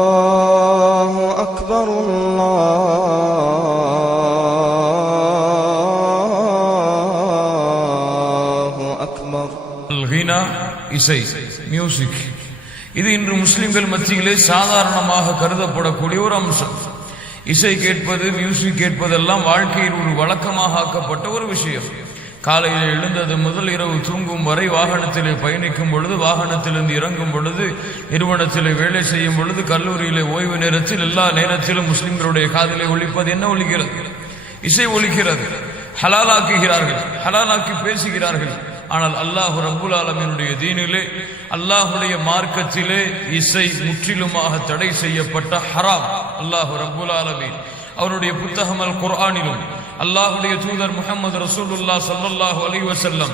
الله أكبر الله أكبر அல்ஹினா இசை மியூசிக் இது இன்று முஸ்லிம்கள் மத்தியிலே சாதாரணமாக கருதப்படக்கூடிய ஒரு அம்சம் இசை கேட்பது மியூசிக் கேட்பதெல்லாம் வாழ்க்கையில் ஒரு வழக்கமாக ஆக்கப்பட்ட ஒரு விஷயம் காலையில் எழுந்தது முதல் இரவு தூங்கும் வரை வாகனத்திலே பயணிக்கும் பொழுது வாகனத்திலிருந்து இறங்கும் பொழுது நிறுவனத்திலே வேலை செய்யும் பொழுது கல்லூரியிலே ஓய்வு நேரத்தில் எல்லா நேரத்திலும் முஸ்லிம்களுடைய காதலை ஒழிப்பது என்ன ஒழிக்கிறது இசை ஒழிக்கிறது ஹலாலாக்குகிறார்கள். ஹலாலாக்கி பேசுகிறார்கள். ஆனால் அல்லாஹு ரபுல் ஆலமினுடைய தீனிலே அல்லாஹுடைய மார்க்கத்திலே இசை முற்றிலுமாக தடை செய்யப்பட்ட ஹராம். அல்லாஹு ரபுல் ஆலமின். அவருடைய புத்தகம் அல் குர்ஆனிலும் அல்லாஹுடைய தூதர் முகமது ரசூலுல்லாஹ் ஸல்லல்லாஹு அலைஹி வஸல்லம்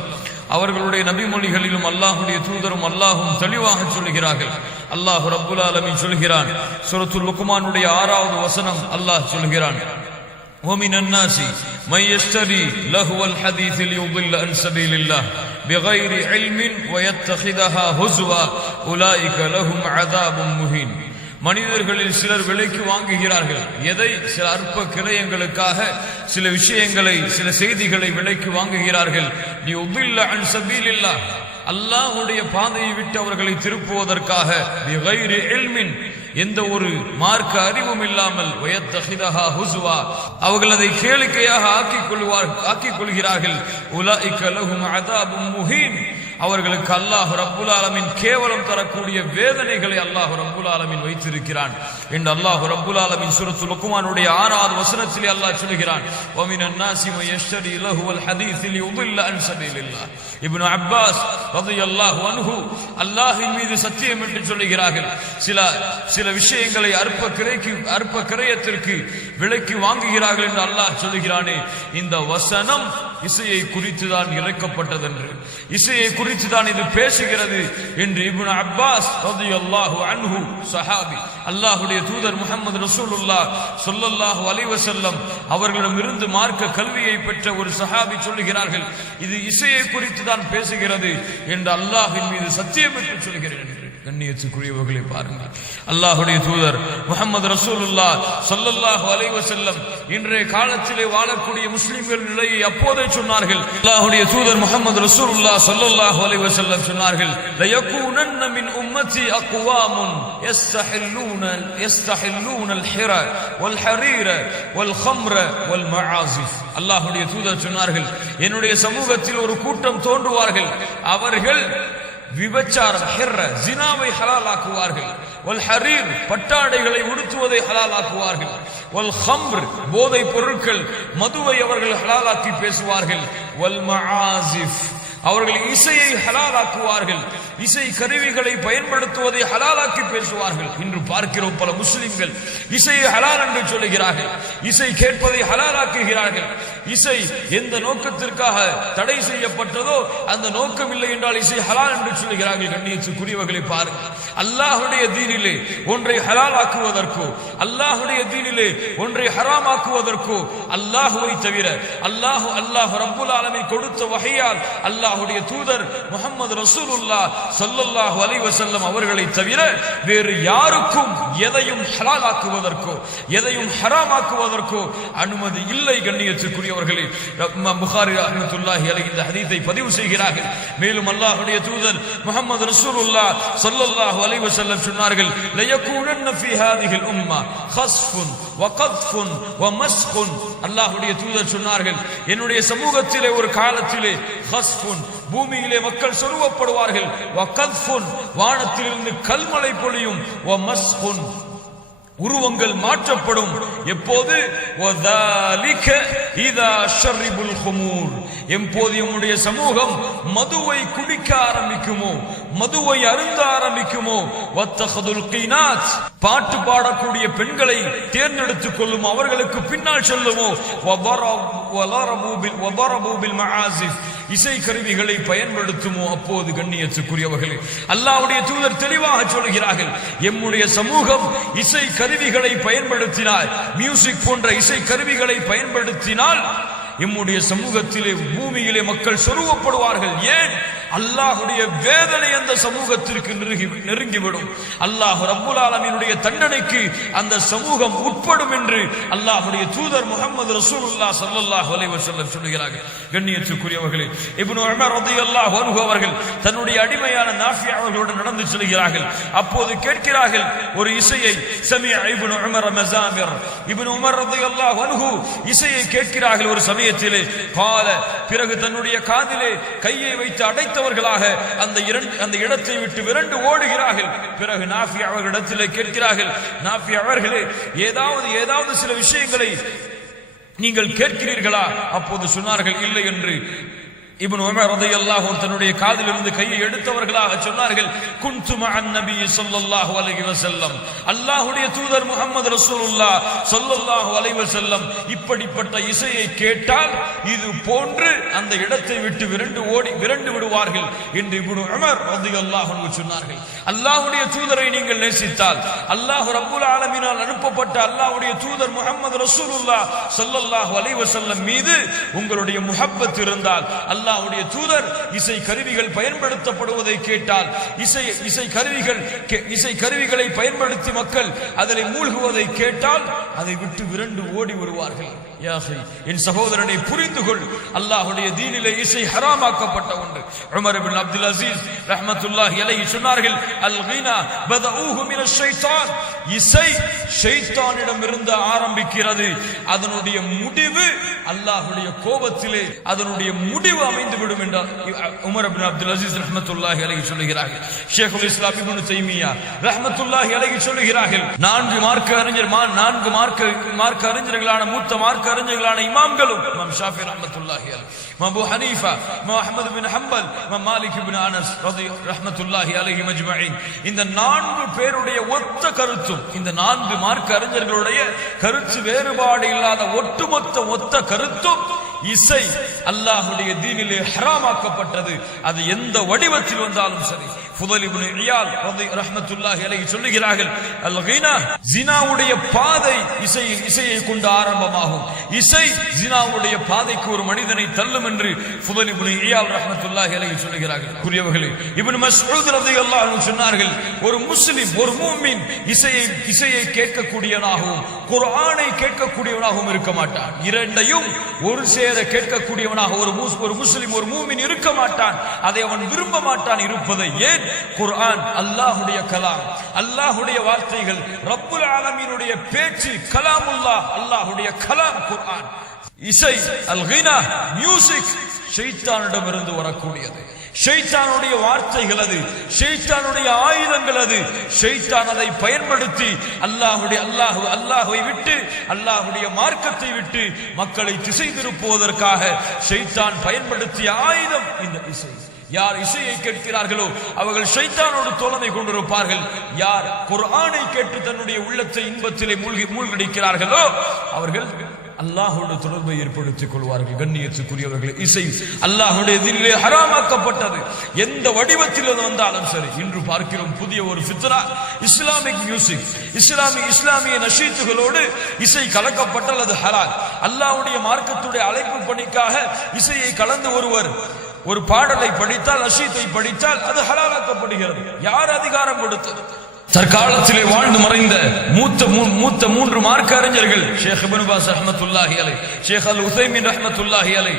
அவர்களுடைய நபிமொழிகளிலும் அல்லாஹுடைய தூதரும் அல்லாஹும் தெளிவாக சொல்கிறார்கள் அல்லாஹ் ரப்புல் ஆலமீன் சொல்கிறான் சூரத்துல் லுக்மானுடைய ஆறாவது வசனம் அல்லாஹ் சொல்கிறான் ومن الناس من يشتري لهو الحديث ليضل عن سبيل الله بغير علم ويتخذها هزوا اولئك لهم عذاب مهين மனிதர்களில் சிலர் விலைக்கு வாங்குகிறார்கள். எதை? சில அற்ப கிரயங்களுக்காக சில விஷயங்களை சில செய்திகளை விலைக்கு வாங்குகிறார்கள். நீ உபில்ல அன் சபீலில்லா. அல்லாஹுடைய பாதையை விட்டு அவர்களை திருப்புவதற்காக எந்த ஒரு மார்க்க அறிவும் இல்லாமல் அவர்கள் அதை கேளிக்கையாக ஆக்கிக் கொள்வார் ஆக்கிக் கொள்கிறார்கள் உலாஇக லஹும் அதாபும் முஹீன். அவர்களுக்கு அல்லாஹ் ரப்புல் ஆலமின் கேவலம் தரக்கூடிய வேதனைகளை அல்லாஹ் ரப்புல் ஆலமின் வைத்திருக்கிறான் என்று அல்லாஹ் ரப்புல் ஆலமின் சூரத்து லுக்மானுடைய ஆறாவது வசனத்திலே அல்லாஹ் சொல்கிறான் ومن الناس من يشتري له الحديث ليضل عن سبيل الله இப்னு அப்பாஸ் ரலியல்லாஹு அன்ஹு அல்லாஹ்வின் மீது சத்தியம் என்று சொல்லுகிறார்கள் சில சில விஷயங்களை அற்ப கிரைக்கு அற்ப கிரயத்திற்கு விலைக்கு வாங்குகிறார்கள் என்று அல்லாஹ் சொல்லுகிறானே இந்த வசனம் இசையை குறித்து தான் இறக்கப்பட்டதென்று. இசையை குறித்து தான் இது பேசுகிறது என்று இபுன் அப்பாஸ் ரலியல்லாஹு அன்ஹு சஹாபி அல்லாஹுடைய தூதர் முகமது ரசூலுல்லா சொல்லல்லாஹு அலைஹி வஸல்லம் அவர்களிடமிருந்து மார்க்க கல்வியை பெற்ற ஒரு சஹாபி சொல்லுகிறார்கள் இது இசையை குறித்து தான் பேசுகிறது என்று அல்லாஹின் மீது சத்தியமிட்டு சொல்கிறேன் என்று. கண்ணியத்துக்குரியவர்களை பாருங்கள் அல்லாஹுடைய தூதர் முகமது ரசூலுல்லா சொல்லல்லாஹு அலைஹி வஸல்லம் இன்றைய காலத்திலே வாழக்கூடிய முஸ்லிம்கள் நிலையை அப்போதே சொன்னார்கள் அல்லாஹுடைய தூதர் முகமது ரசூலுல்லா சொல்லல்லாஹு அலைஹி வஸல்லம் சொன்னார்கள் லயகூனன்ன மின் உம்மத்தி அக்வாமுன் يستحلون يستحلون الحر والحرير والخمر والمعازف அல்லாஹ்வுடைய தூதர் சொன்னார்கள் என்னுடைய சமூகத்தில் ஒரு கூட்டம் தோன்றுவார்கள் அவர்கள் விபச்சாரம் ஹெர்ர ஜினாவை ஹலாலாக்குவார்கள். வல் ஹரீர் பட்டாடைகளை உடுத்துவதை ஹலாலாக்குவார்கள். வல் ஹம்ர் போதை பொருட்கள் மதுவை அவர்கள் ஹலாலாக்கி பேசுவார்கள். வல் மஆசிஃப் அவர்கள் இசையை ஹலாலாக்குவார்கள். இசை கருவிகளை பயன்படுத்துவதை ஹலாலாக்கி பேசுவார்கள். இன்று பார்க்கிறோம் பல முஸ்லிம்கள் இசையை ஹலால் என்று சொல்லுகிறார்கள். இசை கேட்பதை ஹலாலாக்குகிறார்கள். இசை எந்த நோக்கத்திற்காக தடை செய்யப்பட்டதோ அந்த நோக்கம் இல்லை என்றால் இசை ஹலால் என்று சொல்லுகிறார்கள். கண்ணியத்துக்குரியவர்களை பாருங்கள் அல்லாஹுடைய தீனிலே ஒன்றை ஹலாலாக்குவதற்கோ அல்லாஹுடைய தீனிலே ஒன்றை ஹராமாக்குவதற்கோ அல்லாஹுவை தவிர அல்லாஹு அல்லாஹ் ரப்புல் ஆலமீன் கொடுத்த வகையால் அல்லாஹுடைய தூதர் முகமது ரசூலுல்லா சொல்லல்லாஹு அலைவசல்லம் அவர்களை தவிர வேறு யாருக்கும் எதையும் ஹலாலாக்குவதற்கோ எதையும் ஹராமாக்குவதற்கோ அனுமதி இல்லை. கண்ணியத்துக்குரியவர் இமாம் புகாரி ரஹ்மத்துல்லாஹி அலைஹி இந்த ஹதீஸை பதிவு செய்கிறார்கள். மேலும் அல்லாஹ்வுடைய தூதர் முகமது ரசூலுல்லா ஸல்லல்லாஹு அலைஹி வஸல்லம் சொன்னார்கள் லயகூனன்ன ஃபீ ஹாதிஹில் உம்மா ஹஸ்ஃபுன் வகத்ஃபுன் வமஸ்குன் அல்லாஹ்வுடைய தூதர் சொன்னார்கள் என்னுடைய சமூகத்திலே ஒரு காலத்திலே ஹஸ்ஃபுன் பூமியிலே மக்கள் சொருவப்படுவார்கள். வகத்ஃபுன் வானத்திலிருந்து கல்மழை பொழியும். வமஸ்குன் உருவங்கள் மாற்றப்படும். எப்போது? எப்போது எம்முடைய சமூகம் மதுவை குடிக்க ஆரம்பிக்குமோ? மதுவை அருந்த ஆரம்பிக்குமோ? பாட்டு பாடக்கூடிய பெண்களை தேர்ந்தெடுத்துக் கொள்ளும் அவர்களுக்கு பின்னால் சொல்லுமோ? இசை கருவிகளை பயன்படுத்துமோ அப்போது கண்ணியத்துக்குரியவர்களே. அல்லாவுடைய தூதர் தெளிவாக சொல்கிறார்கள் எம்முடைய சமூகம் இசை கருவிகளை பயன்படுத்தினால் மியூசிக் போன்ற இசை கருவிகளை பயன்படுத்தினால் எம்முடைய சமூகத்திலே பூமியிலே மக்கள் சொருவப்படுவார்கள் ஏன்? அல்லாஹுடைய வேதனை அந்த சமூகத்திற்கு நெருங்கி நெருங்கிவிடும். அல்லாஹ் ரப்புல் ஆலமீனுடைய தண்டனைக்கு அந்த சமூகம் உட்படும் என்று அல்லாஹுடைய தூதர் முகமது ரசூலுல்லா சல்லல்லாஹு அலைஹி வஸல்லம் சொல்கிறார்கள் கண்ணியத்துக்குரியவர்களே இப்னு உமர் ரலியல்லாஹு அன்ஹு அவர்கள் தன்னுடைய அடிமையான நாஃபி அவர்களுடன் நடந்து செல்கிறார்கள். அப்போது கேட்கிறார்கள் ஒரு இசையை சமிய இப்னு உமர் மசாமிர். இப்னு உமர் ரலியல்லாஹு அன்ஹு இசையை கேட்கிறார்கள் ஒரு சமயத்திலே. கால பிறகு தன்னுடைய காதிலே கையை வைத்து அடைத்தவர்களாக அந்த இரண்டு அந்த இடத்தை விட்டு விரண்டு ஓடுகிறார்கள். பிறகு நாஃபி அவர்களிடத்திலே கேட்கிறார்கள் நாஃபி அவர்களே ஏதாவது ஏதாவது சில விஷயங்களை நீங்கள் கேட்கிறீர்களா? அப்போது சொன்னார்கள் இல்லை என்று. இப்னு உமர் ரலியல்லாஹு தன்னுடைய தன்னுடைய காதிலிருந்து கையை எடுத்தவர்களாக சொன்னார்கள் குன்து மஅன் நபி ஸல்லல்லாஹு அலைஹி வஸல்லம். அல்லாஹ்வுடைய தூதர் முஹம்மது ரசூலுல்லாஹ் ஸல்லல்லாஹு அலைஹி வஸல்லம் இப்படிப்பட்ட இசையை கேட்டால் இது போன்று அந்த இடத்தை விட்டு விரண்டு ஓடி விரண்டு விடுவார்கள் என்று இப்னு உமர் ரலியல்லாஹு அன்ஹு சொன்னார்கள். அல்லாஹ்வுடைய தூதரை நீங்கள் நேசித்தால் அல்லாஹ் ரப்புல் ஆலமீனால் அனுப்பப்பட்ட அல்லாஹ்வுடைய தூதர் முஹம்மது ரசூலுல்லாஹ் ஸல்லல்லாஹு அலைஹி வஸல்லம் மீது உங்களுடைய முஹப்பத் இருந்தால் அல்லாஹ் அல்லாஹ்வுடைய தூதர் இசை கருவிகள் பயன்படுத்தப்படுவதை கேட்டால் இசை இசை கருவிகள் கே- இசை கருவிகளை பயன்படுத்தி மக்கள் அதில் மூழ்குவதை கேட்டால் அதை விட்டு விரண்டு ஓடி வருவார்கள். என் சகோதரனை புரிந்து கொள் அல்லாஹுடைய தீனிலே இசை ஹராமாக்கப்பட்ட ஒன்று. உமர் பின் அப்துல் அசீஸ் ரஹ்மத்துல்லாஹி அலைஹி சொன்னார்கள் அல் கீனா பதஊஹு மினஷ் ஷைத்தான். இசை ஷைத்தானிடம் இருந்து ஆரம்பிக்கிறது. அதனுடைய முடிவு அல்லாஹுடைய கோபத்திலே அதனுடைய முடிவு அமைந்து விடும் என்றார். உமர் பின் அப்துல் அசீஸ் ரஹ்மத்துல்லாஹி அலைஹி சொல்லுகிறார்கள். ஷேகுல் இஸ்லாம் இப்னு தைமியா ரஹ்மத்துல்லாஹி அலைஹி சொல்லுகிறார்கள் நான்கு மார்க்க அறிஞர் நான்கு மார்க்க மார்க்க அறிஞர்களான மூத்த மார்க்க அறிஞர்களான இமாம்களும் இமாம் ஷாஃபி ரஹமத்துல்லாஹி அலைஹி இமாம் அபூ ஹனீஃபா இமாம் அஹ்மத் பின் ஹம்பல் இமாம் மாலிக் பின் அனஸ் ரதி ரஹமத்துல்லாஹி அலைஹி மஜ்மஈன் இந்த நான்கு பேருடைய ஒத்த கருத்தும் இந்த நான்கு மார்க்க அறிஞர்களுடைய கருத்து வேறுபாடு இல்லாத ஒட்டுமொத்த ஒத்த கருத்தும் இசை அல்லாஹுடைய தீனிலே ஹராமாக்கப்பட்டது. அது எந்த வடிவத்தில் வந்தாலும் சரி ஃபுதல் இயால் ரஹ்மத்துல்லாஹி அலைஹி சொல்லுகிறார்கள் அல் கீனா ஜினாவுடைய பாதை இசை இசையை கொண்டு ஆரம்பமாகும். இசை ஜினாவுடைய பாதைக்கு ஒரு மனிதனை தள்ளும் என்று ஃபுதல் இயால் ரஹ்மத்துல்லாஹி அலைஹி சொல்லுகிறார்கள். கூறியவர்களே இப்னு மஸ்ஊத் ரலியல்லாஹு சொன்னார்கள் ஒரு முஸ்லிம் ஒரு மூமின் இசையை இசையை கேட்கக்கூடியவனாகவும் குர்ஆனை கேட்கக்கூடியவனாகவும் இருக்க மாட்டான். இரண்டையும் ஒரு சேர கேட்கக்கூடியவனாக ஒரு முஸ்- ஒரு முஸ்லிம் ஒரு மூமின் இருக்க மாட்டான். அதை அவன் விரும்ப மாட்டான் இருப்பதை ஏன் குர்ஆன் அல்லாஹ்வுடைய கலாம் அல்லாஹ்வுடைய வார்த்தைகள் ரப்புல் ஆலமீனுடைய பேச்சு கலாமுல்லாஹ் அல்லாஹ்வுடைய கலாம் குர்ஆன். இசை அல் கீனா மியூசிக் ஷைத்தானிடமிருந்து வரக்கூடியது. ஷைத்தானுடைய வார்த்தைகள் அது ஷைத்தானுடைய ஆயுதங்கள் அது. ஷைத்தான் அதை பயன்படுத்தி அல்லாஹுடைய அல்லாஹு அல்லாஹுவை விட்டு அல்லாஹுடைய மார்க்கத்தை விட்டு மக்களை திசை திருப்புவதற்காக ஷைத்தான் பயன்படுத்திய ஆயுதம் இந்த இசை. யார் இசையை கேட்கிறார்களோ அவர்கள் சைத்தானோடு தோழமை கொண்டிருப்பார்கள். யார் குரானை கேட்டு தன்னுடைய உள்ளத்தை இன்பத்திலே மூழ்கி மூழ்கடிக்கிறார்களோ அவர்கள் அல்லாஹோட தொடர்பை ஏற்படுத்திக் கொள்வார்கள். கண்ணியத்துக்குரியவர்கள் இசை அல்லாஹுடைய தினிலே ஹராமாக்கப்பட்டது. எந்த வடிவத்தில் அது வந்தாலும் சரி இன்று பார்க்கிறோம் புதிய ஒரு ஃபித்ரா. இஸ்லாமிக் மியூசிக் இஸ்லாமிக் இஸ்லாமிய நஷீத்துகளோடு இசை கலக்கப்பட்டால் அது ஹலால். அல்லாஹுடைய மார்க்கத்துடைய அழைப்பு பணிக்காக இசையை கலந்து ஒருவர் ஒரு பாடலை படித்தால் அஷீத்தை படித்தால் அது ஹலாலாக்கப்படுகிறது. யார் அதிகாரம் கொடுத்தது? தற்காலத்திலே வாழ்ந்து மறைந்த மூத்த மூத்த மூன்று மார்க்க அறிஞர்கள் ஷேக் இப்னு பாஸ் ரஹ்மத்துல்லாஹி அலை ஷேக் அல் உசைமின் ரஹ்மத்துல்லாஹி அலை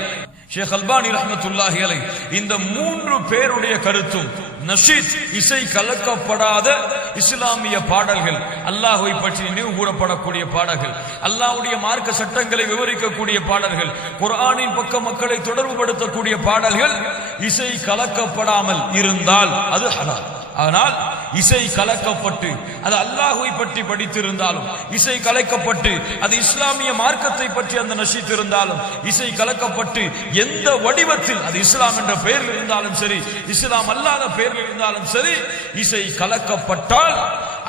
ஷேக் அல்பானி ரஹமத்துல்லாஹி அலை இந்த மூன்று பேருடைய கருத்தும் நஷீத் இசை கலக்கப்படாத இஸ்லாமிய பாடல்கள். அல்லாஹை பற்றி நினைவு கூறப்படக்கூடிய பாடல்கள். அல்லாஹ்வுடைய மார்க்க சட்டங்களை விவரிக்கக்கூடிய பாடல்கள். குரானின் பக்க மக்களை தொடர்புபடுத்தக்கூடிய பாடல்கள் இசை கலக்கப்படாமல் இருந்தால் அது ஹலால். ஆனால் இசை கலக்கப்பட்டு அது அல்லாஹுவை பற்றி படித்திருந்தாலும் இசை கலக்கப்பட்டு அது இஸ்லாமிய மார்க்கத்தை பற்றி அந்த நசித்திருந்தாலும் இருந்தாலும் இசை கலக்கப்பட்டு எந்த வடிவத்தில் அது இஸ்லாம் என்ற பெயரில் இருந்தாலும் சரி இஸ்லாம் அல்லாத பெயரில் இருந்தாலும் சரி இசை கலக்கப்பட்டால்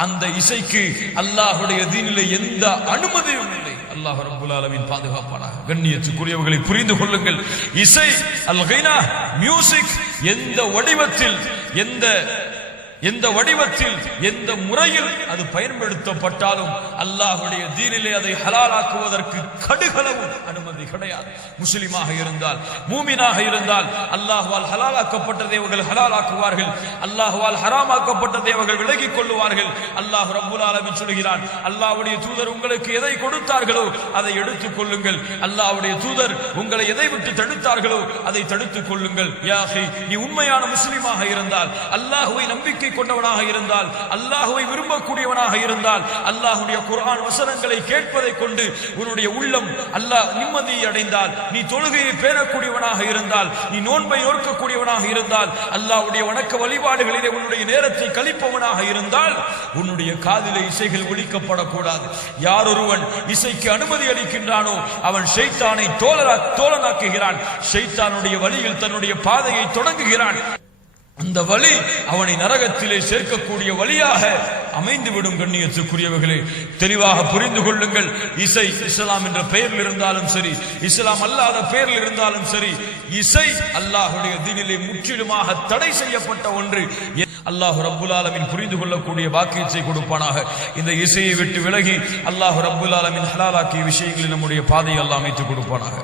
அந்த இசைக்கு அல்லாஹுடைய தீனில எந்த அனுமதியும் இல்லை. அல்லாஹ் ரபுல் ஆலமீன் பாதுகாப்பானாக. கண்ணியத்துக்குரியவர்களை புரிந்து கொள்ளுங்கள். இசை அல் கைனா மியூசிக் எந்த வடிவத்தில் எந்த எந்த வடிவத்தில் எந்த முறையில் அது பயன்படுத்தப்பட்டாலும் அல்லாஹுடைய தீனிலே அதை ஹலாலாக்குவதற்கு கடுகளவும் அனுமதி கிடையாது. முஸ்லிமாக இருந்தால் மூமினாக இருந்தால் அல்லாஹ்வால் ஹலாலாக்கப்பட்டதை தேவர்கள் ஹலாலாக்குவார்கள். அல்லாஹுவால் ஹராமாக்கப்பட்ட தேவர்கள் விலகிக் கொள்ளுவார்கள். அல்லாஹ் ரப்புல் ஆலமீன் சொல்கிறான் அல்லாஹுடைய தூதர் உங்களுக்கு எதை கொடுத்தார்களோ அதை எடுத்துக் கொள்ளுங்கள். அல்லாஹுடைய தூதர் உங்களை எதை விட்டு தடுத்தார்களோ அதை தடுத்துக் கொள்ளுங்கள். யாஹி நீ உண்மையான முஸ்லிமாக இருந்தால் அல்லாஹுவை நம்பிக்கை கொண்டவனாக இருந்தால் அல்லாஹுவை விரும்பக்கூடியவனாக இருந்தால் அல்லாஹுடைய குரான் வசனங்களை கேட்பதை கொண்டு உன்னுடைய உள்ளம் அல்லாஹ் நிம்மதியை அடைந்தால் நீ தொழுகையை பேணக்கூடியவனாக இருந்தால் நீ நோன்பை நோக்கக்கூடியவனாக இருந்தால் அல்லாஹ்வுடைய வணக்க வழிபாடுகளிலே உன்னுடைய நேரத்தை கழிப்பவனாக இருந்தால் உன்னுடைய காதிலே இசைகள் ஒலிக்கப்படக்கூடாது. யார் ஒருவன் இசைக்கு அனுமதி அளிக்கின்றானோ அவன் ஷைத்தானை தோழரா தோழனாக்குகிறான். ஷைத்தானுடைய வழியில் தன்னுடைய பாதையை தொடங்குகிறான். அந்த வழி அவனை நரகத்திலே சேர்க்கக்கூடிய வழியாக அமைந்துவிடும் கண்ணியத்துக்குரியவர்களே தெளிவாக புரிந்து கொள்ளுங்கள். இசை இஸ்லாம் என்ற பெயரில் இருந்தாலும் சரி இஸ்லாம் அல்லாத பெயரில் இருந்தாலும் சரி இசை அல்லாஹுடைய தினிலே முற்றிலுமாக தடை செய்யப்பட்ட ஒன்று. அல்லாஹ் ரப்புல் ஆலமின் புரிந்து கொள்ளக்கூடிய பாக்கியத்தை கொடுப்பானாக. இந்த இசையை விட்டு விலகி அல்லாஹ் ரப்புல் ஆலமின் ஹலாலாக்கிய விஷயங்களில் நம்முடைய பாதையை எல்லாம் அமைத்துக் கொடுப்பானாக.